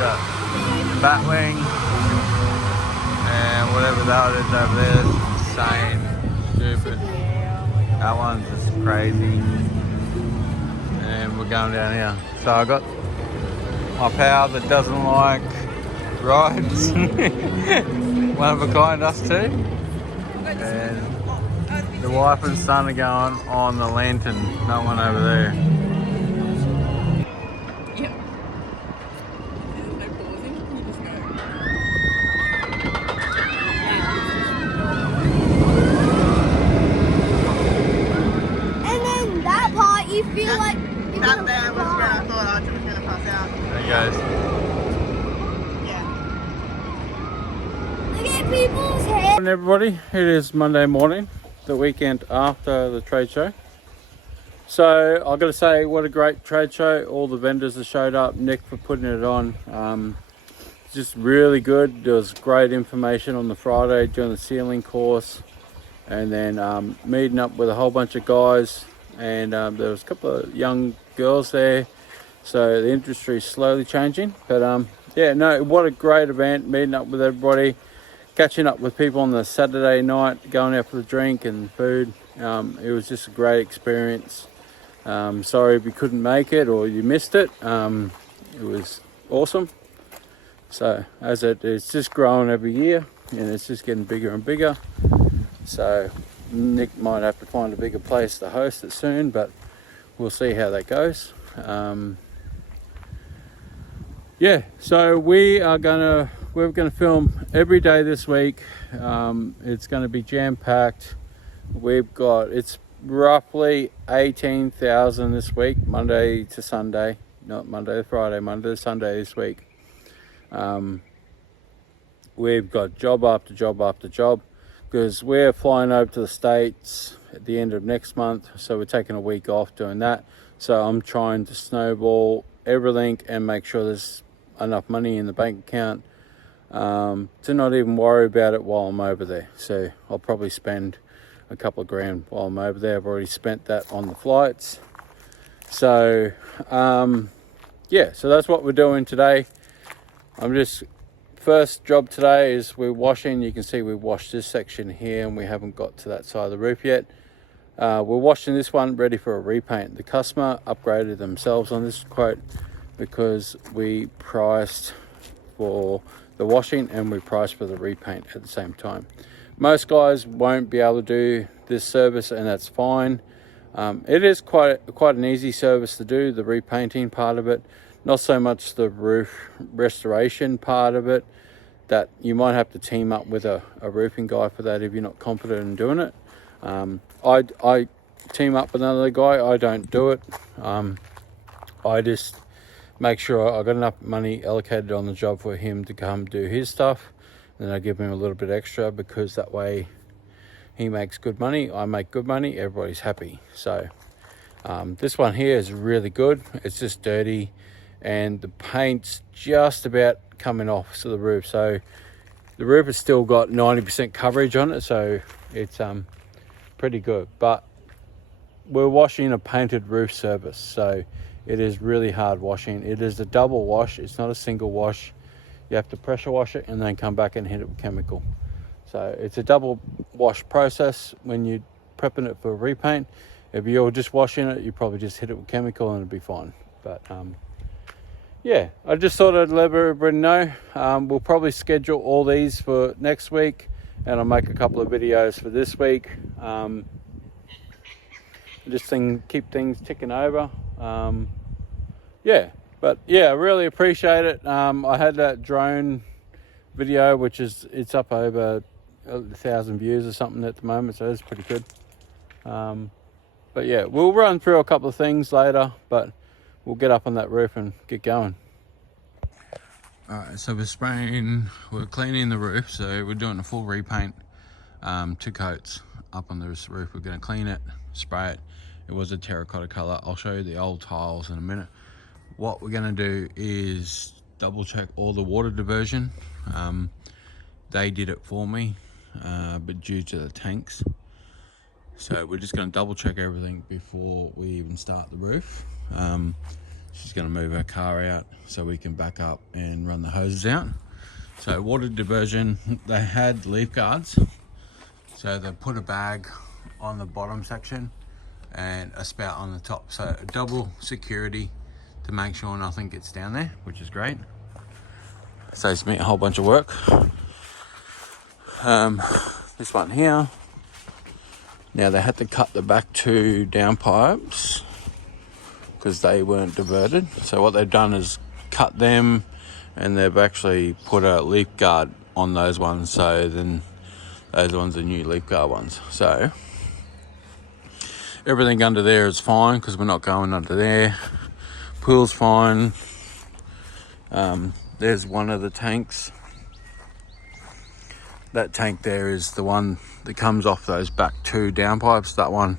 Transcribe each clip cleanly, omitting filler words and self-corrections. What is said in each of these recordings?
got Batwing and whatever that is over there. It's insane, stupid. That one's just crazy. And we're going down here. So I got my pal that doesn't like rides. One of a kind, us too. And the wife and son are going on the lantern, that one over there. Yeah. There's no pausing, you just go. And then that part, you feel like you're That gonna there was where I thought I was going to pass out. There he goes. Yeah. look at people's hair. Morning everybody, it is Monday morning, the weekend after the trade show. So I've got to say, what a great trade show. All the vendors have showed up, Nick for putting it on. Just really good. There was great information on the Friday during the sealing course, and then meeting up with a whole bunch of guys, and there was a couple of young girls there. So the industry is slowly changing, but yeah, no, what a great event, meeting up with everybody, catching up with people on the Saturday night, going out for the drink and food. It was just a great experience. Sorry if you couldn't make it or you missed it. It was awesome. So as it's just growing every year, and it's just getting bigger and bigger. So Nick might have to find a bigger place to host it soon, but we'll see how that goes. Yeah, so we're gonna film every day this week. It's gonna be jam-packed. It's roughly 18,000 this week, Monday to Sunday, not Monday to Friday, Monday to Sunday this week. We've got job after job after job, because we're flying over to the States at the end of next month, so we're taking a week off doing that. So I'm trying to snowball everything and make sure there's enough money in the bank account to not even worry about it while I'm over there. So I'll probably spend a couple of grand while I'm over there. I've already spent that on the flights. So yeah, so that's what we're doing today. First job today is we're washing. You can see we washed this section here, and we haven't got to that side of the roof yet. We're washing this one, ready for a repaint. The customer upgraded themselves on this quote because we priced for the washing and we priced for the repaint at the same time. Most guys won't be able to do this service, and that's fine. It is quite an easy service to do, the repainting part of it. Not so much the roof restoration part of it, that you might have to team up with a roofing guy for that if you're not confident in doing it. I team up with another guy. I don't do it. I just make sure I got enough money allocated on the job for him to come do his stuff. And then I give him a little bit extra, because that way he makes good money, I make good money, everybody's happy. So this one here is really good. It's just dirty, and the paint's just about coming off to the roof. So the roof has still got 90% coverage on it, so it's pretty good. But we're washing a painted roof service, so it is really hard washing. It is a double wash, it's not a single wash. You have to pressure wash it and then come back and hit it with chemical. So it's a double wash process when you're prepping it for a repaint. If you're just washing it, you probably just hit it with chemical and it'll be fine. But yeah, I just thought I'd let everybody know. We'll probably schedule all these for next week, and I'll make a couple of videos for this week. Just keep things ticking over. Yeah, but yeah, I really appreciate it. I had that drone video, which it's up over 1,000 views or something at the moment, so that's pretty good. But yeah, we'll run through a couple of things later, but we'll get up on that roof and get going. Alright, so we're cleaning the roof, so we're doing a full repaint, 2 coats up on this roof. We're going to clean it, spray it. It was a terracotta color. I'll show you the old tiles in a minute. What we're going to do is double check all the water diversion. They did it for me, but due to the tanks. So we're just going to double check everything before we even start the roof. she's going to move her car out so we can back up and run the hoses out. So water diversion, they had leaf guards, so they put a bag on the bottom section and a spout on the top, so double security to make sure nothing gets down there, which is great. Saves me a whole bunch of work. This one here, now they had to cut the back 2 downpipes because they weren't diverted, so what they've done is cut them, and they've actually put a leaf guard on those ones, so then those ones are new leaf guard ones. So everything under there is fine because we're not going under there. Pool's fine. There's one of the tanks. That tank there is the one that comes off those back 2 downpipes, that one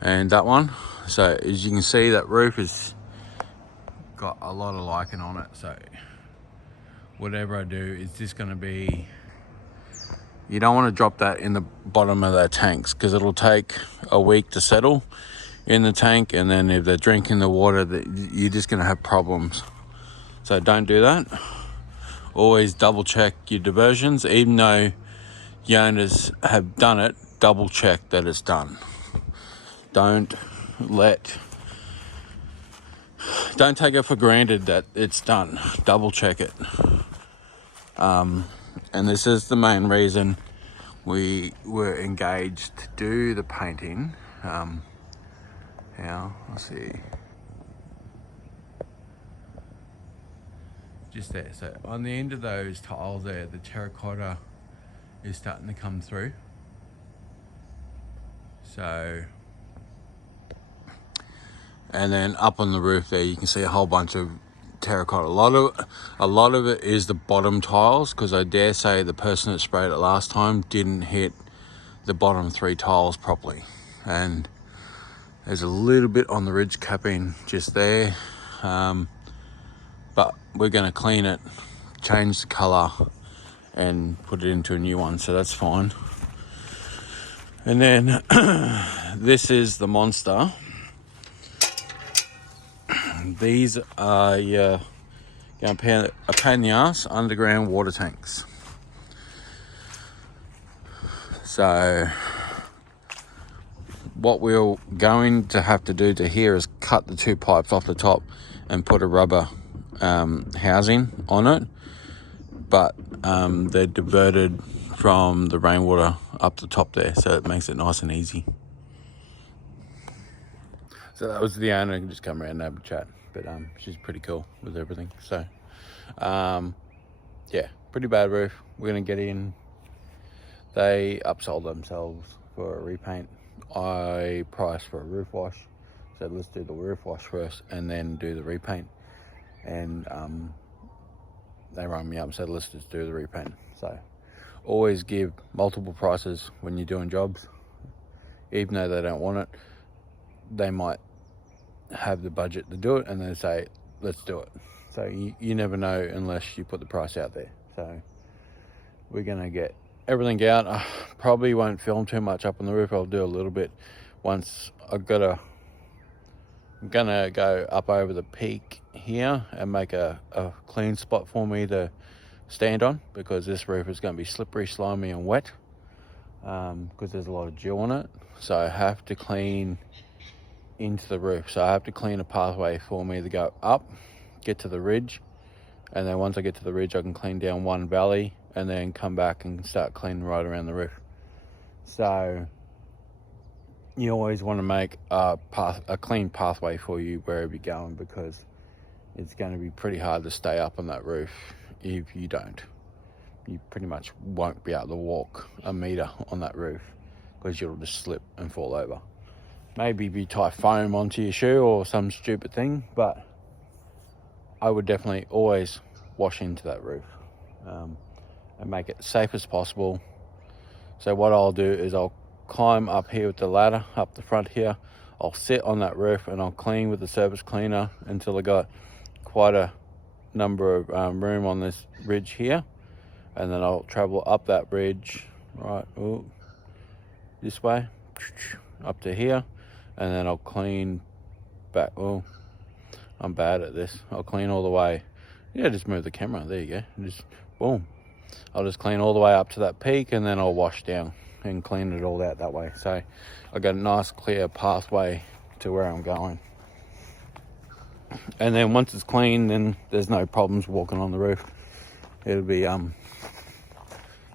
and that one. So as you can see, that roof has got a lot of lichen on it, so whatever I do is just going to be, you don't want to drop that in the bottom of their tanks because it'll take a week to settle in the tank, and then if they're drinking the water, you're just going to have problems. So don't do that. Always double check your diversions, even though the owners have done it, double check that it's done. Don't take it for granted that it's done. Double check it. And this is the main reason we were engaged to do the painting. Let's see. Just there. So on the end of those tiles there, the terracotta is starting to come through. So, and then up on the roof there, you can see a whole bunch of terracotta. A lot of it is the bottom tiles, because I dare say the person that sprayed it last time didn't hit the bottom 3 tiles properly, and there's a little bit on the ridge capping just there, but we're going to clean it, change the color and put it into a new one, so that's fine. And then this is the monster. These are your a pain in the ass underground water tanks. So what we're going to have to do to here is cut the 2 pipes off the top and put a rubber housing on it, but they're diverted from the rainwater up the top there, so it makes it nice and easy. So that was the owner. I can just come around and have a chat, but she's pretty cool with everything. So yeah, pretty bad roof. We're gonna get in. They upsold themselves for a repaint. I priced for a roof wash, said let's do the roof wash first and then do the repaint, and they rang me up and said let's just do the repaint. So always give multiple prices when you're doing jobs, even though they don't want it. They might have the budget to do it and they say let's do it. So you never know unless you put the price out there. So we're gonna get everything out. I probably won't film too much up on the roof. I'll do a little bit once. I'm gonna go up over the peak here and make a clean spot for me to stand on, because this roof is going to be slippery, slimy and wet, because there's a lot of dew on it. So I have to clean into the roof. So I have to clean a pathway for me to go up, get to the ridge, and then once I get to the ridge I can clean down one valley and then come back and start cleaning right around the roof. So you always want to make a clean pathway for you wherever you're going, because it's going to be pretty hard to stay up on that roof if you don't. You pretty much won't be able to walk a meter on that roof because you'll just slip and fall over. Maybe if you tie foam onto your shoe or some stupid thing, but I would definitely always wash into that roof and make it safe as possible. So what I'll do is I'll climb up here with the ladder up the front here. I'll sit on that roof and I'll clean with the surface cleaner until I got quite a number of room on this ridge here, and then I'll travel up that ridge this way up to here, and then I'll clean back. I'm bad at this. I'll clean all the way. Yeah, just move the camera. There you go. Just boom. I'll just clean all the way up to that peak, and then I'll wash down and clean it all out that way. So I got a nice clear pathway to where I'm going. And then once it's clean, then there's no problems walking on the roof. It'll be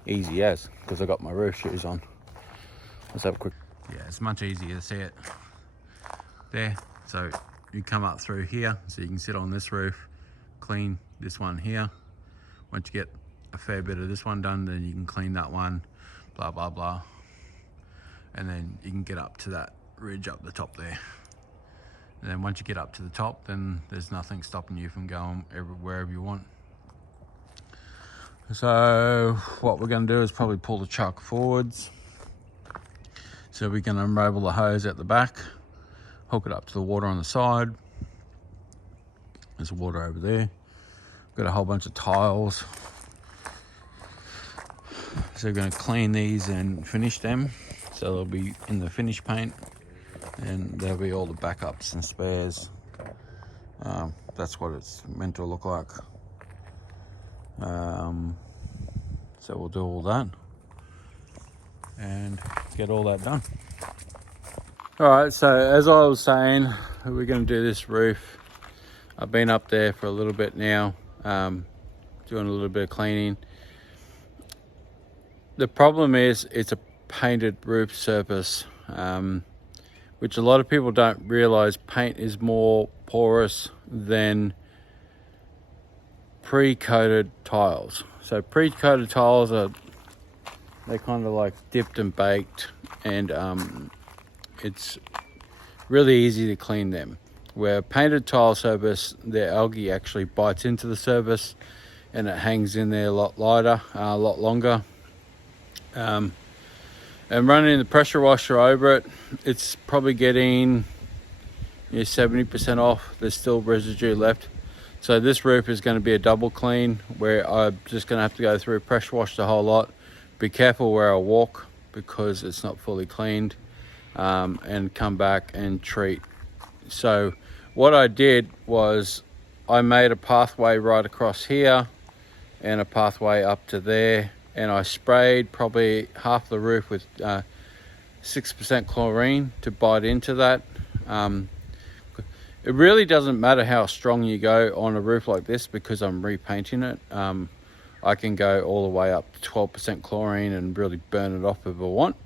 easy as, because I got my roof shoes on. Let's have a quick. Yeah, it's much easier to see it there. So you come up through here, so you can sit on this roof, clean this one here. Once you get a fair bit of this one done, then you can clean that one, blah blah blah, and then you can get up to that ridge up the top there. And then once you get up to the top, then there's nothing stopping you from going wherever you want. So what we're going to do is probably pull the truck forwards. So we can unravel the hose at the back, hook it up to the water on the side. There's water over there. Got a whole bunch of tiles. So we're going to clean these and finish them. So they'll be in the finish paint, and there'll be all the backups and spares. That's what it's meant to look like. So we'll do all that and get all that done. All right, so as I was saying, we're going to do this roof. I've been up there for a little bit now, doing a little bit of cleaning. The problem is it's a painted roof surface, which a lot of people don't realize. Paint is more porous than pre-coated tiles. So pre-coated tiles they're kind of like dipped and baked, and it's really easy to clean them. Where painted tile surface, the algae actually bites into the surface and it hangs in there a lot lighter, a lot longer. And running the pressure washer over it, it's probably getting 70% off. There's still residue left. So this roof is going to be a double clean, where I'm just going to have to go through, pressure wash the whole lot. Be careful where I walk because it's not fully cleaned, and come back and treat. So what I did was I made a pathway right across here and a pathway up to there, and I sprayed probably half the roof with 6% chlorine to bite into that. It really doesn't matter how strong you go on a roof like this, because I'm repainting it. I can go all the way up to 12% chlorine and really burn it off if I want,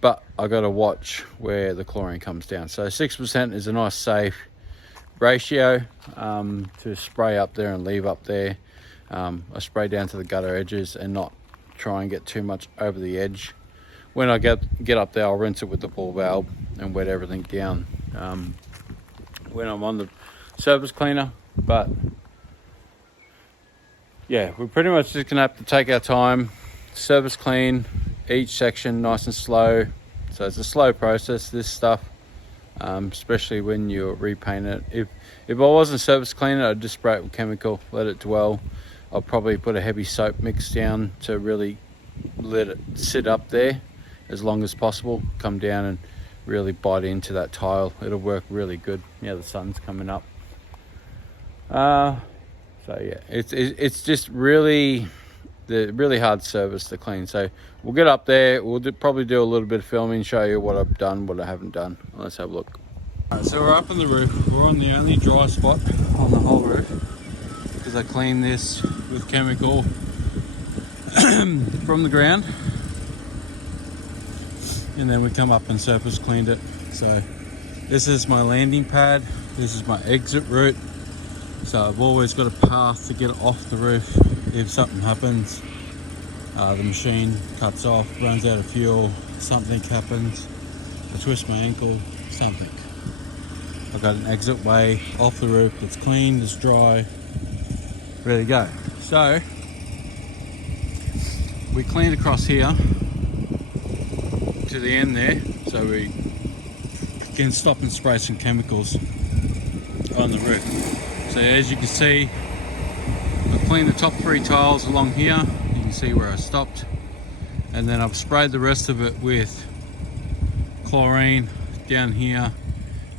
but I got to watch where the chlorine comes down. So 6% is a nice safe ratio to spray up there and leave up there. I spray down to the gutter edges and not try and get too much over the edge. When I get up there, I'll rinse it with the ball valve and wet everything down when I'm on the surface cleaner. But yeah, we're pretty much just gonna have to take our time, surface clean each section nice and slow. So it's a slow process, this stuff, especially when you repaint it. If I wasn't surface cleaning, I'd just spray it with chemical, let it dwell. I'll probably put a heavy soap mix down to really let it sit up there as long as possible, come down and really bite into that tile. It'll work really good. Yeah, the sun's coming up. So yeah, it's just really hard surface to clean. So we'll get up there, we'll probably do a little bit of filming, show you what I've done, what I haven't done. Let's have a look. All right, so we're up on the roof. We're on the only dry spot on the whole roof, because I cleaned this with chemical from the ground, and then we come up and surface cleaned it. So this is my landing pad, this is my exit route. So I've always got a path to get off the roof if something happens. The machine cuts off, runs out of fuel, something happens, I twist my ankle, something. I've got an exit way off the roof that's clean, it's dry, ready to go. So we cleaned across here to the end there, so we can stop and spray some chemicals on the roof. So as you can see, I've cleaned the top 3 tiles along here. You can see where I stopped, and then I've sprayed the rest of it with chlorine down here.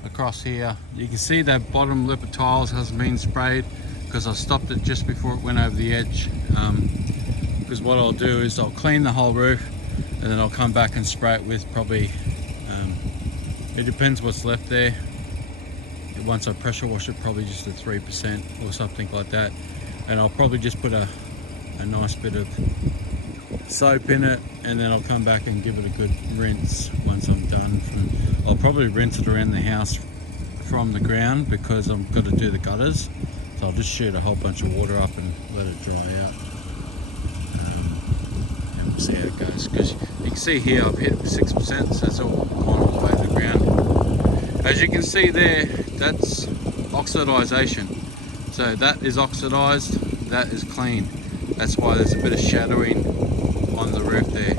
across here. You can see that bottom lip of tiles hasn't been sprayed because I stopped it just before it went over the edge. Because what I'll do is I'll clean the whole roof and then I'll come back and spray it with probably, it depends what's left there. Once I pressure wash it, probably just a 3% or something like that. And I'll probably just put a nice bit of soap in it, and then I'll come back and give it a good rinse once I'm done. I'll probably rinse it around the house from the ground because I've got to do the gutters. So I'll just shoot a whole bunch of water up and let it dry out. And we'll see how it goes. Because you can see here I've hit 6%, so it's all gone all the way to the ground. As you can see there, that's oxidization. So that is oxidized, that is clean. That's why there's a bit of shadowing on the roof there.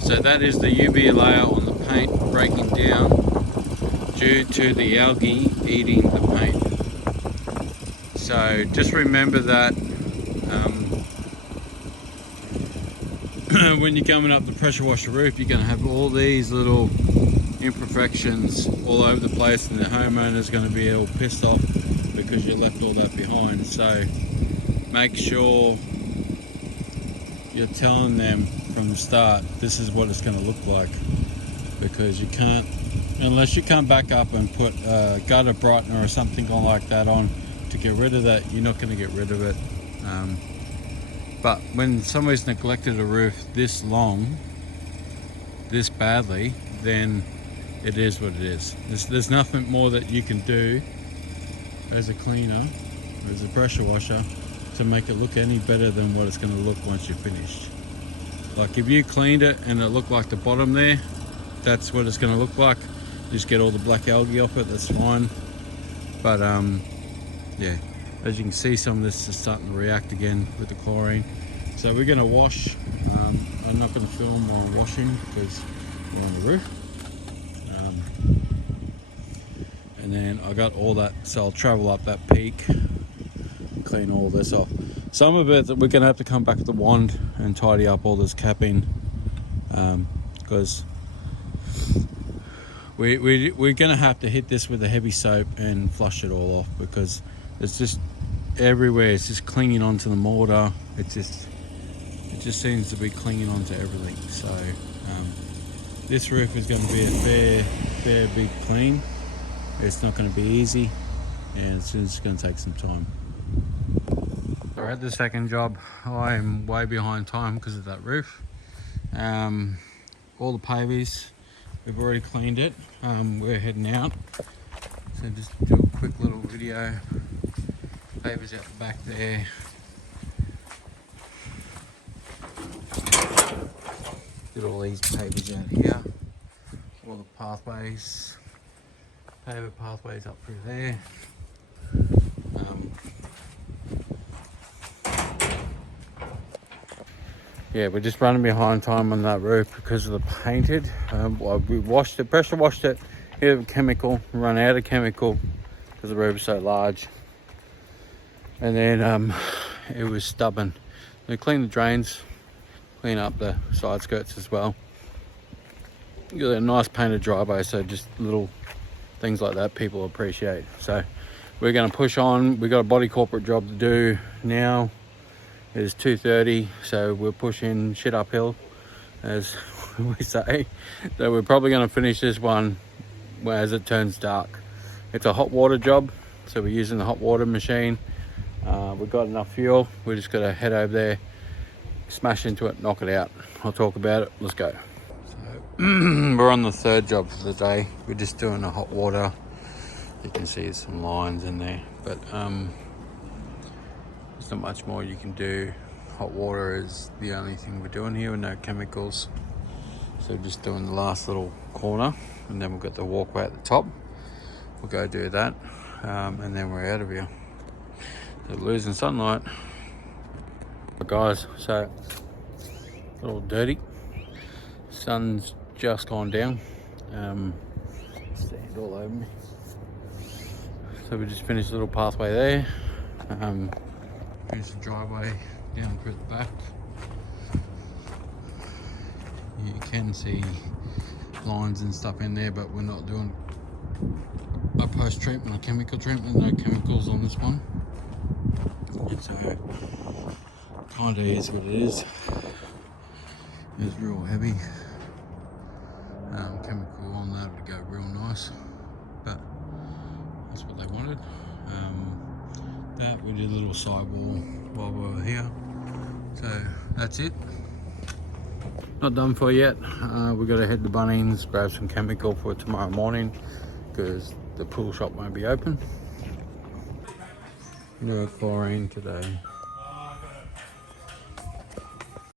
So that is the UV layer on the paint breaking down due to the algae eating the paint. So just remember that when you're coming up the pressure washer roof, you're going to have all these little imperfections all over the place, and the homeowner's going to be all pissed off because you left all that behind. So make sure you're telling them from the start this is what it's going to look like, because you can't, unless you come back up and put a gutter brightener or something like that on to get rid of that, you're not going to get rid of it. But when somebody's neglected a roof this long, this badly, then it is what it is. There's nothing more that you can do as a cleaner, as a pressure washer, to make it look any better than what it's going to look once you're finished. Like if you cleaned it and it looked like the bottom there, that's what it's going to look like. Just get all the black algae off it, that's fine. But yeah, as you can see, some of this is starting to react again with the chlorine. So we're going to wash. I'm not going to film while washing because we're on the roof. And then I got all that, so I'll travel up that peak, clean all this off. Some of it we're going to have to come back with the wand and tidy up all this capping, because we're going to have to hit this with a heavy soap and flush it all off, because it's just everywhere. It's just clinging onto the mortar. It just seems to be clinging onto everything. So this roof is going to be a fair big clean. It's not going to be easy, and it's going to take some time. We're at the second job. I'm way behind time because of that roof. All the pavies, we've already cleaned it. We're heading out. So just do a quick little video. Pavies out the back there. Did all these pavies out here. All the pathways. Paver pathways up through there. Yeah, we're just running behind time on that roof because of the painted. We washed it, pressure washed it, hit with chemical, run out of chemical because the roof is so large. And then it was stubborn. We clean the drains, clean up the side skirts as well. You got a nice painted driveway, so just little things like that people appreciate. So we're going to push on. We got a body corporate job to do now. It is 2:30, so we're pushing shit uphill, as we say. So we're probably going to finish this one as it turns dark. It's a hot water job, so we're using the hot water machine. We've got enough fuel. We just got to head over there, smash into it, knock it out. I'll talk about it. Let's go. So we're on the third job for the day. We're just doing a hot water. You can see there's some lines in there, but there's not much more you can do. Hot water is the only thing we're doing here with no chemicals. So just doing the last little corner, and then we've got the walkway at the top. We'll go do that, and then we're out of here. So losing sunlight. But guys, so a little dirty. Sun's just gone down. Sand all over me. So we just finished a little pathway there. Here's the driveway down through the back. You can see lines and stuff in there, but we're not doing a post-treatment or chemical treatment. No chemicals on this one. So kind of is what it is. It's real heavy. Chemical on that would go real nice, but that's what they wanted. That we did a little sidewall while we were here. So that's it. Not done for yet. We've got to head to Bunnings, grab some chemical for tomorrow morning because the pool shop won't be open. No chlorine today.